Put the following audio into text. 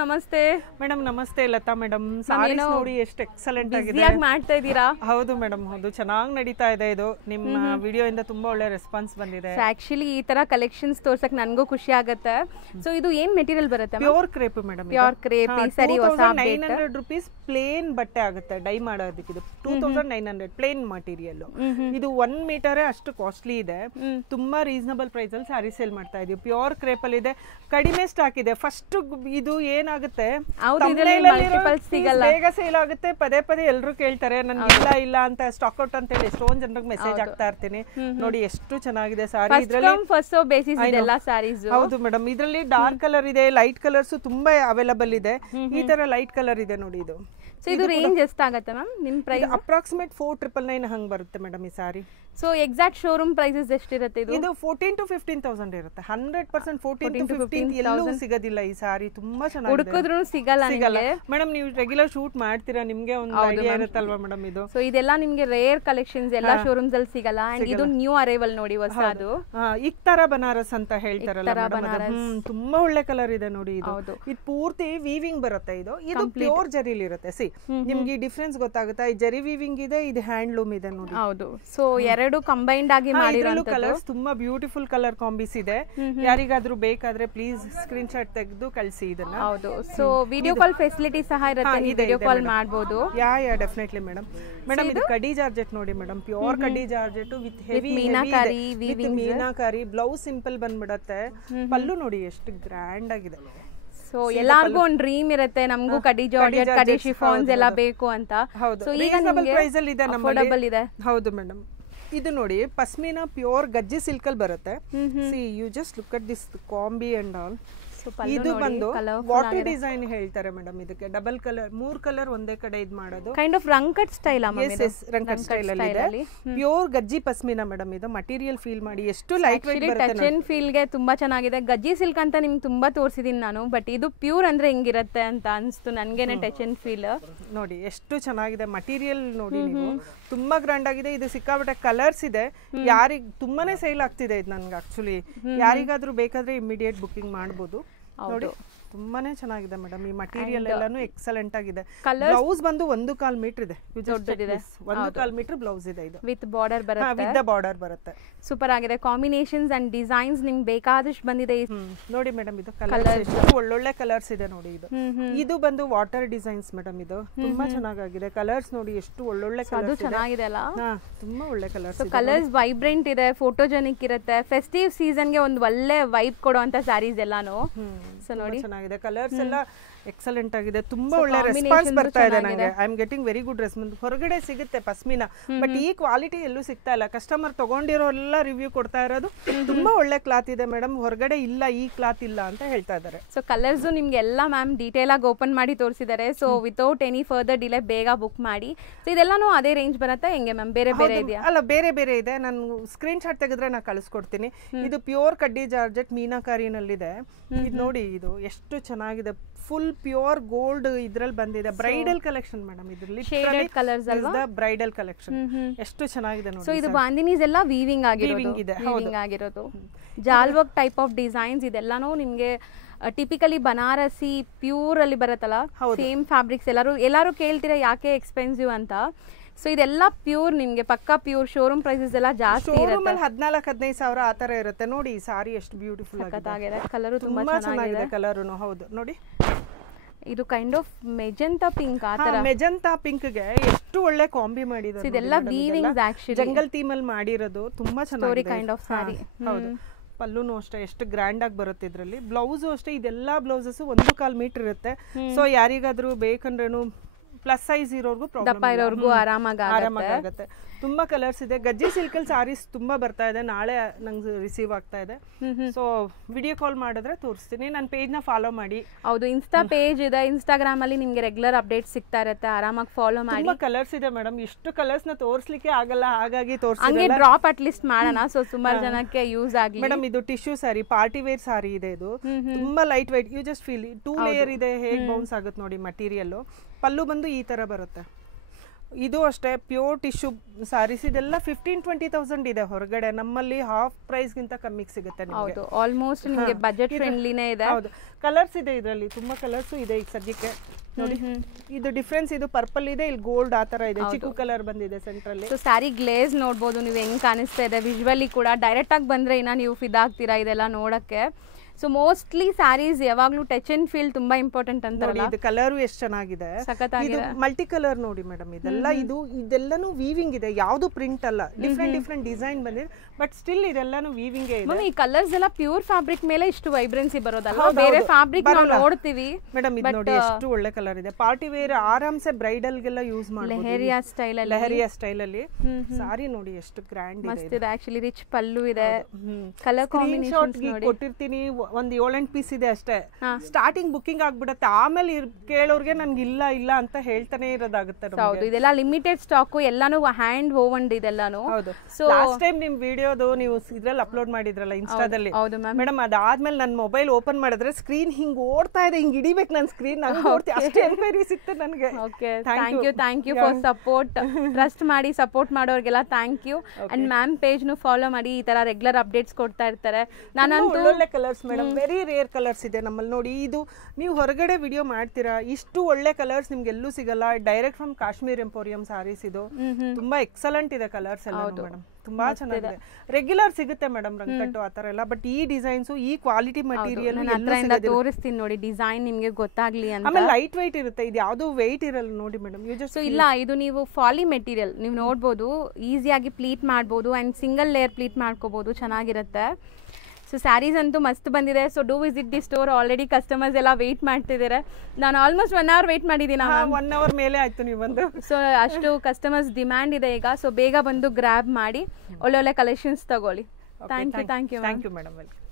ನಮಸ್ತೆ ಮೇಡಮ್ ನಮಸ್ತೆ ಲತಾ ಮೇಡಮ್ ಸಾರೀಸ್ ನೋಡಿ ಎಷ್ಟು ಎಕ್ಸಲೆಂಟ್ ಆಗಿದೆ ಬಿಸಿಯಾಗಿ ಮಾಡ್ತಾ ಇದ್ದೀರಾ ಹೌದು ಮೇಡಮ್ ಹೌದು ಚೆನ್ನಾಗಿ ನಡೀತಾ ಇದೆ ಇದು ನಿಮ್ಮ ವಿಡಿಯೋ ಇಂದ ತುಂಬಾ ಒಳ್ಳೆ ರೆಸ್ಪಾನ್ಸ್ ಬಂದಿದೆ ಆಕ್ಚುಲಿ ಈ ತರ ಕಲೆಕ್ಷನ್ಸ್ ತೋರ್ಸಕ್ ನನಗೂ ಖುಷಿ ಆಗುತ್ತೆ ಸೊ ಇದು ಏನ್ ಮೆಟೀರಿಯಲ್ ಬರುತ್ತೆ pure crepe madam pure crepe ಈ ಸರಿ ಹೊಸ ಅಪ್ಡೇಟ್ 900 ರೂಪೀಸ್ ಪ್ಲೇನ್ ಬಟ್ಟೆ ಆಗುತ್ತೆ ಡೈ ಮಾಡೋದಕ್ಕೆ ಇದು 2900 ಪ್ಲೇನ್ ಮಟೀರಿಯಲ್ ಇದು 1 ಮೀಟರ್ ಅಷ್ಟು ಕಾಸ್ಟ್ಲಿ ಇದೆ ತುಂಬಾ ರೀಸನಬಲ್ ಪ್ರೈಸ್ ಅಲ್ಲಿ ಸಾರಿ ಸೇಲ್ ಮಾಡ್ತಾ ಇದೀವಿ ಪ್ಯೂರ್ ಕ್ರೇಪ್ ಅಲ್ಲಿ ಇದೆ ಕಡಿಮೆ ಸ್ಟಾಕ್ ಇದೆ ಫಸ್ಟ್ ಇದು ಏನಾಗುತ್ತೆ ಬೇಗ ಸೇಲ್ ಆಗುತ್ತೆ ಪದೇ ಪದೇ ಎಲ್ಲರೂ ಕೇಳ್ತಾರೆ ನನ್ಗೆ ಇಲ್ಲ ಅಂತ ಸ್ಟಾಕ್ ಔಟ್ ಅಂತ ಹೇಳಿ ಎಷ್ಟೊಂದ್ ಜನರಿಗೆ ಮೆಸೇಜ್ ಆಗ್ತಾ ಇರ್ತೀನಿ ನೋಡಿ ಎಷ್ಟು ಚೆನ್ನಾಗಿದೆ ಸಾರಿ ಇದ್ರಲ್ಲಿ ಹೌದು ಮೇಡಮ್ ಇದ್ರಲ್ಲಿ ಡಾರ್ಕ್ ಕಲರ್ ಇದೆ ಲೈಟ್ ಕಲರ್ಸ್ ತುಂಬಾ ಅವೈಲಬಲ್ ಇದೆ ಈ ತರ ಲೈಟ್ ಕಲರ್ ಇದೆ ನೋಡಿ ಇದು ಸೊ ಇದು ರೇಂಜ್ ಎಷ್ಟಾಗುತ್ತೆ ಮ್ಯಾಮ್ ನಿಮ್ ಪ್ರೈಸ್ ಅಪ್ರಾಕ್ಸಿಮೇಟ್ 4999 ಹಂಗ್ ಬರುತ್ತೆ ಮೇಡಮ್ ಈ sari so exact showroom prices ಎಷ್ಟಿರುತ್ತೆ ಇದು 14 to 15000 ಇರುತ್ತೆ 100% 14 to 15 ಎಲ್ಲೂ ಸಿಗೋದಿಲ್ಲ ಈ ಸಾರಿ ತುಂಬಾ ಚೆನ್ನಾಗಿದೆ ಹುಡುಕಿದ್ರು ಸಿಗಲ್ಲ ಮೇಡಮ್ ನೀವು ರೆಗ್ಯುಲರ್ ಶೂಟ್ ಮಾಡ್ತೀರಾ ನಿಮ್ಗೆ ಒಂದು ಐಡಿಯಾ ಇರುತ್ತಲ್ವಾ ಮೇಡಮ್ ಇದು ಸೊ ಇದೆಲ್ಲ ನಿಮ್ಗೆ ರೇರ್ ಕಲೆಕ್ಷನ್ಸ್ ಎಲ್ಲಾ ಶೋರೂಮ್ಸ್ ಅಲ್ಲಿ ಸಿಗಲ್ಲ ಅಂಡ್ ಇದು ನ್ಯೂ ಅರೈವಲ್ ನೋಡಿ ಹೊಸದು ಇಕ್ತಾರ ಬನಾರಸ್ ಅಂತ ಹೇಳ್ತಾರಲ್ಲ ತುಂಬಾ ಒಳ್ಳೆ ಕಲರ್ ಇದೆ ನೋಡಿ ಇದು ಇದು ಪೂರ್ತಿ ವೀವಿಂಗ್ ಬರುತ್ತೆ ಇದು ಪ್ಯೂರ್ ಜರಿಲಿ ಇರುತ್ತೆ ಸಿ ನಿಮ್ಗೆ ಡಿಫರೆನ್ಸ್ ಗೊತ್ತಾಗುತ್ತೆ ಈ ಜರಿ ವೀವಿಂಗ್ ಇದೆ ಇದು ಹ್ಯಾಂಡ್ಲೂಮ್ ಇದೆ ನೋಡಿ ಹೌದು ಸೊ ಎರಡು ಕಂಬೈನ್ಡ್ ಆಗಿ ಮಾಡಿರೋಂತದ್ದು ಕಲರ್ಸ್ ತುಂಬಾ ಬ್ಯೂಟಿಫುಲ್ ಕಲರ್ ಕಾಂಬಿಸ್ ಇದೆ ಯಾರಿಗಾದ್ರೂ ಬೇಕಾದ್ರೆ ಪ್ಲೀಸ್ ಸ್ಕ್ರೀನ್ ಶಾಟ್ ತೆಗೆದು ಕಳಿಸಿ ಇದನ್ನ ಹೌದು ಸೊ ವಿಡಿಯೋ ಕಾಲ್ ಫೆಸಿಲಿಟಿ ಸಹ ಇರುತ್ತೆ ವಿಡಿಯೋ ಕಾಲ್ ಮಾಡಬಹುದು ಯಾ ಡೆಫಿನೆಟ್ಲಿ ಮೇಡಮ್ ಇದು ಕಡಿ ಜಾರ್ಜೆಟ್ ನೋಡಿ ಮೇಡಮ್ ಪ್ಯೂರ್ ಕಡಿ georgette with heavy meenakari blouse simple ಬಂದ್ಬಿಡತ್ತೆ ಪಲ್ಲು ನೋಡಿ ಎಷ್ಟು ಗ್ರ್ಯಾಂಡ್ ಆಗಿದೆ ಸೊ ಎಲ್ಲಾರ್ಗೂ ಒಂದು ಡ್ರೀಮ್ ಇರುತ್ತೆ ನಮಗೂ ಕಡಿ ಜಾರ್ಜೆಟ್ ಕಡಿ ಶಿಫಾನ್ಸ್ ಎಲ್ಲ ಬೇಕು ಅಂತ ಸೊ ಈಗ ನಿಮಗೆ ಪ್ರೈಸ್ ಅಲ್ಲಿ ಇದೆ ಅಫೋರ್ಡಬಲ್ ಇದೆ ಹೌದು ಮೇಡಮ್ ಇದು ನೋಡಿ ಪಸ್ಮಿನಾ ಪ್ಯೂರ್ ಗಜ್ಜಿ ಸಿಲ್ಕ್ ಅಲ್ಲಿ ಬರುತ್ತೆ see you just look at this combi and all ಇದು ಬಂದು ವಾಟರ್ ಡಿಸೈನ್ ಹೇಳ್ತಾರೆ ಮೇಡಮ್ ಇದಕ್ಕೆ ಡಬಲ್ ಕಲರ್ 3 ಕಲರ್ ಒಂದೇ ಕಡೆ ಇದು ಮಾಡೋದು ಕೈಂಡ್ ಆಫ್ ರಂಕಟ್ ಸ್ಟೈಲ್ ರಂಕಟ್ ಸ್ಟೈಲ್ ಅಲ್ಲಿ ಇದೆ ಪ್ಯೂರ್ ಗಜ್ಜಿ ಪಸ್ಮಿನಾ ಮೇಡಮ್ ಇದು ಮಟೀರಿಯಲ್ ಫೀಲ್ ಮಾಡಿ ಎಷ್ಟು ಲೈಟ್ ವೇಟ್ ಬರುತ್ತೆ ಟಚ್ ಅಂಡ್ ಫೀಲ್ ಗೆ ತುಂಬಾ ಚೆನ್ನಾಗಿದೆ ಗಜ್ಜಿ ಸಿಲ್ಕ್ ಅಂತ ನಿಮ್ಗೆ ತುಂಬಾ ತೋರಿಸಿದೀನಿ ನಾನು ಬಟ್ ಇದು ಪ್ಯೂರ್ ಅಂದ್ರೆ ಹೆಂಗಿರುತ್ತೆ ಅಂತ ಅನ್ಸ್ತು ನನ್ಗೇನೆ ಟಚ್ ಅಂಡ್ ಫೀಲ್ ನೋಡಿ ಎಷ್ಟು ಚೆನ್ನಾಗಿದೆ ಮಟೀರಿಯಲ್ ನೋಡಿ ನೀವು ತುಂಬಾ ಗ್ರ್ಯಾಂಡ್ ಆಗಿದೆ ಇದು ಸಿಕ್ಕಾಬಿಟ್ಟೆ ಕಲರ್ಸ್ ಇದೆ ಯಾರಿಗ್ ತುಂಬಾನೇ ಸೇಲ್ ಆಗ್ತಿದೆ ಇದು ನನ್ಗೆ ಆಕ್ಚುಲಿ ಯಾರಿಗಾದ್ರೂ ಬೇಕಾದ್ರೆ ಇಮಿಡಿಯೇಟ್ ಬುಕಿಂಗ್ ಮಾಡಬಹುದು ನೋಡಿ ತುಂಬಾನೇ ಚೆನ್ನಾಗಿದೆ ಮೇಡಮ್ ಈ ಮಟೀರಿಯಲ್ ಎಲ್ಲಾನು ಎಕ್ಸಲೆಂಟ್ ಆಗಿದೆ ಬ್ಲೌಸ್ ಬಂದು 1.25 ಮೀಟರ್ ಇದೆ 1.25 ಮೀಟರ್ ಬ್ಲೌಸ್ ಇದೆ ಇದು ವಿತ್ ಬಾರ್ಡರ್ ಬರುತ್ತೆ ವಿತ್ ಬಾರ್ಡರ್ ಬರುತ್ತೆ ಸೂಪರ್ ಆಗಿದೆ ಕಾಂಬಿನೇಷನ್ಸ್ ಅಂಡ್ ಡಿಸೈನ್ಸ್ ನಿಮ್ಗೆ ಬೇಕಾದಷ್ಟು ಬಂದಿದೆ ನೋಡಿ ಮೇಡಮ್ ಇದು ಕಲರ್ಸ್ ಎಷ್ಟು ಒಳ್ಳೊಳ್ಳೆ ಕಲರ್ಸ್ ಇದೆ ನೋಡಿ ಇದು ಬಂದು ವಾಟರ್ ಡಿಸೈನ್ಸ್ ಮೇಡಮ್ ಇದು ತುಂಬಾ ಚೆನ್ನಾಗಿದೆ ಕಲರ್ಸ್ ನೋಡಿ ಎಷ್ಟು ಒಳ್ಳೊಳ್ಳೆ ಕಲರ್ಸ್ ಚೆನ್ನಾಗಿದೆ ಅಲ್ಲ ತುಂಬಾ ಒಳ್ಳೆ ಕಲರ್ಸ್ ಕಲರ್ಸ್ ವೈಬ್ರೆಂಟ್ ಇದೆ ಫೋಟೋಜೆನಿಕ್ ಇರುತ್ತೆ ಫೆಸ್ಟಿವ್ ಸೀಸನ್ ಗೆ ಒಂದು ಒಳ್ಳೆ ವೈಬ್ ಕೊಡುವಂತ ಸ್ಯಾರೀಸ್ ಎಲ್ಲಾನು ಸೊ ನೋಡಿ ಚೆನ್ನಾಗಿದೆ ಕಲರ್ಸ್ ಎಲ್ಲ ಎಕ್ಸಲೆಂಟ್ ಆಗಿದೆ ತುಂಬಾ ಒಳ್ಳೆ ರೆಸ್ಪಾನ್ಸ್ ಬರ್ತಾ ಇದೆ ನನಗೆ I am getting very good response ಹೊರಗಡೆ ಸಿಗುತ್ತೆ ಪಸ್ಮಿನಾ ಬಟ್ ಈ ಕ್ವಾಲಿಟಿ ಎಲ್ಲೂ ಸಿಗ್ತಾ ಇಲ್ಲ ಕಸ್ಟಮರ್ ತಗೊಂಡಿರೋರೆಲ್ಲ ರಿವ್ಯೂ ಕೊಡ್ತಾ ಇರೋದು ತುಂಬಾ ಒಳ್ಳೆ ಕ್ಲಾತ್ ಇದೆ ಮೇಡಮ್ ಹೊರಗಡೆ ಇಲ್ಲ ಈ ಕ್ಲಾತ್ ಇಲ್ಲ ಅಂತ ಹೇಳ್ತಾ ಇದ್ದಾರೆ ಸೊ ಕಲರ್ಸ್ ನಿಮ್ಗೆ ಎಲ್ಲ ಮ್ಯಾಮ್ ಡೀಟೇಲ್ ಆಗಿ ಓಪನ್ ಮಾಡಿ ತೋರಿಸಿದ್ದಾರೆ so without any further delay ಬೇಗ ಬುಕ್ ಮಾಡಿ ಸೊ ಇದೆಲ್ಲಾನು ಅದೇ ರೇಂಜ್ ಬರುತ್ತೆ ಹೆಂಗೆ ಮ್ಯಾಮ್ ಬೇರೆ ಬೇರೆ ಇದೆಯಾ ಅಲ್ಲ ಬೇರೆ ಬೇರೆ ಇದೆ ನಾನು ಸ್ಕ್ರೀನ್ ಶಾಟ್ ತೆಗೆದ್ರೆ ನಾನು ಕಳಿಸ್ಕೊಡ್ತೀನಿ ಇದು ಪ್ಯೂರ್ ಕಡ್ಡಿ ಜಾರ್ಜೆಟ್ ಮೀನಾಕಾರಿನಲ್ಲಿದೆ ಇದು ನೋಡಿ ಇದು ಎಷ್ಟು ಚೆನ್ನಾಗಿದೆ ಫುಲ್ ಪ್ಯೂರ್ ಗೋಲ್ಡ್ ಇದ್ರಲ್ಲಿ ಬಂದಿದೆ ಬ್ರೈಡಲ್ ಕಲೆಕ್ಷನ್ ಮೇಡಮ್ ಇದ್ರಲ್ಲಿ ಶೇಡೆಡ್ ಕಲರ್ಸ್ ಅಲ್ವಾ ಬ್ರೈಡಲ್ ಕಲೆಕ್ಷನ್ ಎಷ್ಟು ಚೆನ್ನಾಗಿದೆ ನೋಡಿ ಸೊ ಇದು ಬಾಂದಿನೀಸ್ ಎಲ್ಲ ವೀವಿಂಗ್ ಆಗಿರೋದು ಜಾಲ್ ವರ್ಕ್ ಟೈಪ್ ಆಫ್ ಡಿಸೈನ್ಸ್ ಇದೆಲ್ಲಾನು ನಿಮ್ಗೆ ಟಿಪಿಕಲಿ ಬನಾರಸಿ ಪ್ಯೂರ್ ಅಲ್ಲಿ ಬರುತ್ತಲ್ಲ ಸೇಮ್ ಫ್ಯಾಬ್ರಿಕ್ಸ್ ಎಲ್ಲರೂ ಕೇಳ್ತೀರಾ ಯಾಕೆ ಎಕ್ಸ್ಪೆನ್ಸಿವ್ ಅಂತ ಸೊ ಇದೆಲ್ಲ ಪ್ಯೂರ್ ನಿಮ್ಗೆ ಪಕ್ಕಾ ಪ್ಯೂರ್ ಶೋರೂಮ್ ಪ್ರೈಸಸ್ ಎಲ್ಲ ಜಾಸ್ತಿ ಇರುತ್ತೆ 14-15 ಸಾವಿರ ಆ ತರ ಇರುತ್ತೆ ನೋಡಿ ಈ ಸಾರಿ ಎಷ್ಟು ಬ್ಯೂಟಿಫುಲ್ ಆಗಿದೆ ಕಲರ್ ತುಂಬಾ ಚೆನ್ನಾಗಿದೆ ಕಲರ್ನು ಹೌದು ನೋಡಿ ಇದು ಕೈಂಡ್ ಆಫ್ ಮೆಜೆಂಟಾ ಪಿಂಕ್ ಆ ತರ ಮೆಜೆಂಟಾ ಪಿಂಕ್ ಗೆ ಎಷ್ಟು ಒಳ್ಳೆ ಕಾಂಬಿ ಮಾಡಿದ್ದಾರೆ ಇದೆಲ್ಲ ವೀವಿಂಗ್ಸ್ ಆಕ್ಚುಲಿ ಜಂಗಲ್ ಥೀಮ್ ಅಲ್ಲಿ ಮಾಡಿರೋದು ತುಂಬಾ ಚೆನ್ನಾಗಿದೆ ಕೈಂಡ್ ಆಫ್ ಸಾರಿ ಹೌದು ಪಲ್ಲುನು ಅಷ್ಟೇ ಎಷ್ಟು ಗ್ರ್ಯಾಂಡ್ ಆಗಿ ಬರುತ್ತೆ ಇದ್ರಲ್ಲಿ ಬ್ಲೌಸು ಅಷ್ಟೇ ಇದೆಲ್ಲಾ ಬ್ಲೌಸಸ್ 1.25 ಮೀಟರ್ ಇರುತ್ತೆ ಸೊ ಯಾರಿಗಾದ್ರೂ ಬೇಕಂದ್ರೇನು ಪ್ಲಸ್ ಸೈಜ್ ಇರೋರ್ಗೂ ದಪ್ಪ ಇರೋರ್ಗೂ ಆರಾಮಾಗುತ್ತೆ ತುಂಬಾ ಕಲರ್ಸ್ ಇದೆ ಗಜ್ಜಿ ಸಿಲ್ಕ್ ಅಲ್ಲಿ ಸಾರೀಸ್ ತುಂಬಾ ಬರ್ತಾ ಇದೆ ನಾಳೆ ನಂಗೆ ರಿಸೀವ್ ಆಗ್ತಾ ಇದೆ ಸೊ ವಿಡಿಯೋ ಕಾಲ್ ಮಾಡಿದ್ರೆ ತೋರಿಸ್ತೀನಿ ನನ್ನ ಪೇಜ್ ನ ಫಾಲೋ ಮಾಡಿ ಹೌದು ಇನ್ಸ್ಟಾ ಪೇಜ್ ಇದೆ ಇನ್ಸ್ಟಾಗ್ರಾಮ್ ಅಲ್ಲಿ ನಿಮ್ಗೆ ರೆಗ್ಯುಲರ್ ಅಪ್ಡೇಟ್ ಸಿಗ್ತಾ ಇರುತ್ತೆ ಆರಾಮಾಗಿ ಫಾಲೋ ಮಾಡಿ ತುಂಬಾ ಕಲರ್ಸ್ ಇದೆ ಮೇಡಮ್ ಇಷ್ಟು ಕಲರ್ಸ್ ನ ತೋರಿಸ್ಲಿಕ್ಕೆ ಆಗಲ್ಲ ಹಾಗಾಗಿ ಹಂಗೆ ಡ್ರಾಪ್ ಅಟ್ ಲೀಸ್ಟ್ ಮಾಡೋಣ ಸೊ ಸುಮಾರು ಜನಕ್ಕೆ ಯೂಸ್ ಆಗಲಿ ಮೇಡಮ್ ಇದು tissue sari party wear sari ಇದೆ ಇದು ತುಂಬಾ light weight you just feel 2 layer ಇದೆ ಹೇಗೆ ಬೌನ್ಸ್ ಆಗುತ್ತೆ ನೋಡಿ ಮಟೀರಿಯಲ್ ಪಲ್ಲು ಬಂದು ಈ ತರ ಬರುತ್ತೆ ಇದು ಅಷ್ಟೇ ಪ್ಯೂರ್ ಟಿಶ್ಯೂ ಸಾರೀಸ್ ಇದೆಲ್ಲ 15-20,000 ಇದೆ ಹೊರಗಡೆ, ನಮ್ಮಲ್ಲಿ ಹಾಫ್ ಪ್ರೈಸ್ ಗಿಂತ ಕಮ್ಮಿಗೆ ಸಿಗುತ್ತೆ ನಿಮಗೆ. ಆಲ್ಮೋಸ್ಟ್ ನಿಮಗೆ ಬಜೆಟ್ ಫ್ರೆಂಡ್ಲಿನೇ ಇದೆ. ಹೌದು, ಕಲರ್ಸ್ ಇದೆ ಇದರಲ್ಲಿ, ತುಂಬಾ ಕಲರ್ಸ್ ಇದೆ ಈಗ ಸದ್ಯಕ್ಕೆ ನೋಡಿ. ಇದು ಡಿಫ್ರೆನ್ಸ್, ಇದು ಪರ್ಪಲ್ ಇದೆ, ಇಲ್ಲಿ ಗೋಲ್ಡ್ ಆ ತರ ಇದೆ, ಚಿಕ್ಕು ಕಲರ್ ಬಂದಿದೆ ಸೆಂಟ್ರಲ್ಲಿ. ಸೊ ಸ್ಯಾರಿ ಗ್ಲೇಸ್ ನೋಡ್ಬೋದು ನೀವು ಹೆಂಗ್ ಕಾಣಿಸ್ತಾ ಇದೆ ವಿಜುವಲಿ ಕೂಡ. ಡೈರೆಕ್ಟ್ ಆಗಿ ಬಂದ್ರೆ ಇನ್ನ ನೀವು ಫಿದಾಗ್ತೀರಾ ಇದೆಲ್ಲ ನೋಡಕ್ಕೆ. ಸೊ ಮೋಸ್ಟ್ಲಿ ಸ್ಯಾರೀಸ್ ಯಾವಾಗ್ಲೂ ಟಚ್ ಅಂಡ್ ಫೀಲ್ ತುಂಬಾ ಇಂಪಾರ್ಟೆಂಟ್ ಅಂತಾರಲ್ಲ. ಇದು ಕಲರ್ ಎಷ್ಟು ಚೆನ್ನಾಗಿದೆ, ಇದು ಮಲ್ಟಿ ಕಲರ್ ನೋಡಿ ಮೇಡಮ್. ಇದೆಲ್ಲ ಇದೆಲ್ಲನೂ ವೀವಿಂಗ್ ಇದೆ, ಯಾವುದು ಪ್ರಿಂಟ್ ಅಲ್ಲ, ಡಿಫ್ರೆಂಟ್ ಡಿಸೈನ್ ಬಂದಿದೆ, ಬಟ್ ಸ್ಟಿಲ್ ಇದೆಲ್ಲಾನು ವೀವಿಂಗ್ ಇದೆ. ಈ ಕಲರ್ಸ್ ಎಲ್ಲ ಪ್ಯೂರ್ ಫ್ಯಾಬ್ರಿಕ್ ಮೇಲೆ ಇಷ್ಟು ವೈಬ್ರೆನ್ಸಿ ಬರೋದಲ್ಲ, ಬೇರೆ ಫ್ಯಾಬ್ರಿಕ್ ನಾವು ನೋಡ್ತೀವಿ. ಮೇಡಮ್ ಇದು ನೋಡಿ ಎಷ್ಟು ಒಳ್ಳೆ ಕಲರ್ ಇದೆ, ಪಾರ್ಟಿ ವೇರ್ ಆರಾಮ್ಸೆ ಬ್ರೈಡಲ್ ಗೆಲ್ಲ ಯೂಸ್ ಮಾಡಬಹುದು. ಲೆಹರಿಯಾ ಸ್ಟೈಲ್ ಅಲ್ಲಿ ಸಾರಿ ನೋಡಿ ಎಷ್ಟು ಗ್ರ್ಯಾಂಡ್ ಇದೆ, ಮಸ್ತ್ ಇದೆ. ಆಕ್ಚುಲಿ ರಿಚ್ ಪಲ್ಲು ಇದೆ, ಕಲರ್ ಕಾಂಬಿನೇಷನ್ಸ್ ನೋಡಿ ಕೊಟ್ಟಿರ್ತೀನಿ. ಒಂದ್ 7-8 ಪೀಸ್ ಇದೆ ಅಷ್ಟೇ, ಸ್ಟಾರ್ಟಿಂಗ್ ಬುಕಿಂಗ್ ಆಗ್ಬಿಡುತ್ತೆ, ಆಮೇಲೆ ಕೇಳೋರ್ಗೆ ನನ್ಗೆ ಇಲ್ಲ ಅಂತ ಹೇಳ್ತಾನೆ ಇರೋದಾಗುತ್ತೆ. ಹೌದು, ಇದೆಲ್ಲ ಲಿಮಿಟೆಡ್ ಸ್ಟಾಕ್, ಎಲ್ಲಾನು ಹ್ಯಾಂಡ್ ವೋವನ್ ಇದೆಲ್ಲಾನು. ಹೌದು, ಲಾಸ್ಟ್ ಟೈಮ್ ನಿಮ್ ವಿಡಿಯೋದು ನೀವು ಇದ್ರಲ್ಲಿ ಅಪ್ಲೋಡ್ ಮಾಡಿದ್ರಲ್ಲ ಇನ್ಸ್ಟಾದಲ್ಲಿ ಮೇಡಮ್, ಅದಾದ್ಮೇಲೆ ನನ್ನ ಮೊಬೈಲ್ ಓಪನ್ ಮಾಡಿದ್ರೆ ಸ್ಕ್ರೀನ್ ಹಿಂಗ್ ಓಡ್ತಾ ಇದೆ, ಹಿಂಗ್ ಹಿಡಿಬೇಕು ನನ್ನ ಸ್ಕ್ರೀನ್, ಅಷ್ಟೇ ಎನ್ಕ್ವೈರೀಸ್ ಇತ್ತು ನನಗೆ. Okay, thank you for support. Trust ಮಾಡಿ ಸಪೋರ್ಟ್ ಮಾಡೋರ್ಗೆಲ್ಲ thank you. And ma'am page ನು ಫಾಲೋ ಮಾಡಿ, ಈ ತರ ರೆಗ್ಯುಲರ್ ಅಪ್ಡೇಟ್ಸ್ ಕೊಡ್ತಾ ಇರ್ತಾರೆ. ನಾನಂತೂ ಒಳ್ಳೆ colours madam, very rare colours ಇದೆ ನಮ್ಮಲ್ಲಿ ನೋಡಿ. ಇದು ನೀವು ಹೊರಗಡೆ ವಿಡಿಯೋ ಮಾಡ್ತೀರಾ, ಇಷ್ಟು ಒಳ್ಳೆ ಕಲರ್ಸ್ ನಿಮ್ಗೆ ಎಲ್ಲೂ ಸಿಗಲ್ಲ. Direct from Kashmir emporium saris ಇದು, ತುಂಬಾ ಎಕ್ಸಲೆಂಟ್ ಇದೆ ಕಲರ್ಸ್ ಎಲ್ಲ ಮೇಡಮ್, ತುಂಬಾ ಚೆನ್ನಾಗಿದೆ. ರೆಗ್ಯುಲರ್ ಸಿಗುತ್ತೆ ಮೇಡಮ್ ರಂಗಕಟ್ಟು ಆ ತರ ಎಲ್ಲ, ಬಟ್ ಈ ಡಿಸೈನ್ಸ್ ಈ ಕ್ವಾಲಿಟಿ ಮಟೀರಿಯಲ್ ತೋರಿಸ್ತೀನಿ ನೋಡಿ, ಡಿಸೈನ್ ನಿಮ್ಗೆ ಗೊತ್ತಾಗ್ಲಿ ಅಂತ. ಆಮೇಲೆ ಲೈಟ್ ವೈಟ್ ಇರುತ್ತೆ, ಇದು ಯಾವ್ದು ವೆಯ್ಟ್ ಇರಲ್ಲ ನೋಡಿ ಮೇಡಮ್. ಸೊ ಇಲ್ಲ, ಇದು ನೀವು ಫಾಲಿ ಮೆಟೀರಿಯಲ್ ನೀವು ನೋಡ್ಬೋದು, ಈಸಿಯಾಗಿ ಪ್ಲೀಟ್ ಮಾಡ್ಬೋದು ಅಂಡ್ ಸಿಂಗಲ್ ಲೇಯರ್ ಪ್ಲೀಟ್ ಮಾಡ್ಕೋಬಹುದು, ಚೆನ್ನಾಗಿರುತ್ತೆ. ಸೊ ಸ್ಯಾರೀಸ್ ಅಂತೂ ಮಸ್ತ್ ಬಂದಿದೆ. So do visit the store. Already customers ಎಲ್ಲ ವೆಯ್ಟ್ ಮಾಡ್ತಿದ್ದಾರೆ. ನಾನು ಆಲ್ಮೋಸ್ಟ್ 1 hour ವೆಯ್ಟ್ ಮಾಡಿದ್ದೀನಿ. 1 hour ಮೇಲೆ ಆಯ್ತು ನೀವು ಬಂದು. ಸೊ ಅಷ್ಟು ಕಸ್ಟಮರ್ಸ್ ಡಿಮ್ಯಾಂಡ್ ಇದೆ ಈಗ. ಸೊ ಬೇಗ ಬಂದು ಗ್ರ್ಯಾಬ್ ಮಾಡಿ, ಒಳ್ಳೊಳ್ಳೆ ಕಲೆಕ್ಷನ್ಸ್ ತಗೊಳ್ಳಿ. Thank you madam. ವೆಲ್ಕಮ್.